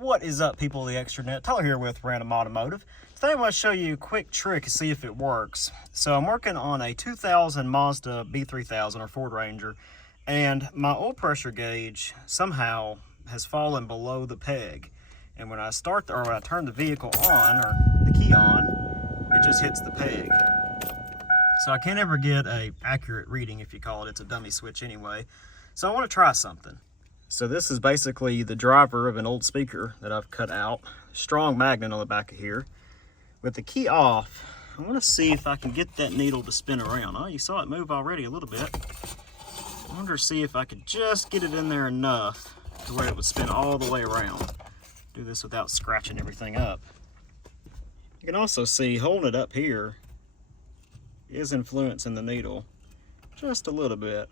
What is up, people of the extranet? Tyler here with Random Automotive. Today I'm going to show you a quick trick to see if it works. So I'm working on a 2000 Mazda B3000 or Ford Ranger, and my oil pressure gauge somehow has fallen below the peg. And when I turn the vehicle on, or the key on, it just hits the peg. So I can't ever get a accurate reading, if you call it. It's a dummy switch anyway. So I want to try something. So this is basically the driver of an old speaker that I've cut out. Strong magnet on the back of here. With the key off, I want to see if I can get that needle to spin around. Oh, you saw it move already a little bit. I wonder see if I could just get it in there enough to where it would spin all the way around. Do this without scratching everything up. You can also see holding it up here is influencing the needle just a little bit.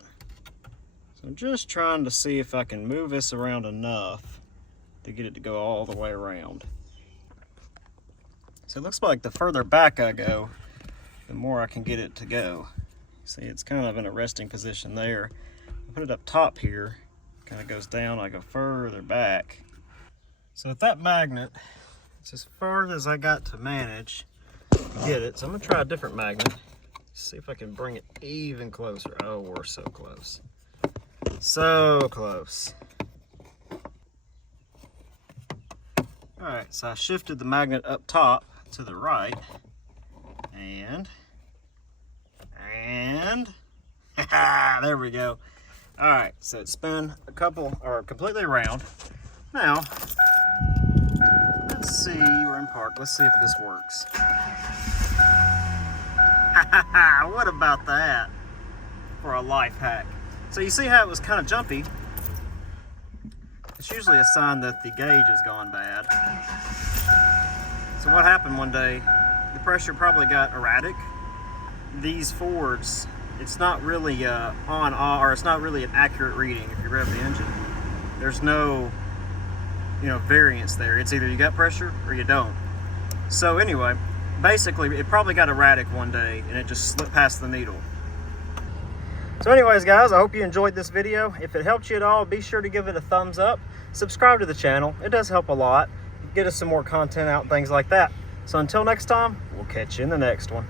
So I'm just trying to see if I can move this around enough to get it to go all the way around. So it looks like the further back I go, the more I can get it to go. See, it's kind of in a resting position there. I put it up top here, kind of goes down, I go further back. So with that magnet, it's as far as I got to manage to get it. So I'm gonna try a different magnet, see if I can bring it even closer. Oh, we're so close. So close. Alright, so I shifted the magnet up top to the right, and there we go. Alright, so it spun completely around. Now, let's see, we're in park. Let's see if this works. What about that for a life hack? So you see how it was kind of jumpy. It's usually a sign that the gauge has gone bad. So what happened one day, the pressure probably got erratic. These Fords, it's not really or it's not really an accurate reading if you rev the engine. There's no, variance there. It's either you got pressure or you don't. So anyway, basically it probably got erratic one day and it just slipped past the needle. So anyways, guys, I hope you enjoyed this video. If it helped you at all, be sure to give it a thumbs up. Subscribe to the channel. It does help a lot. Get us some more content out and things like that. So until next time, we'll catch you in the next one.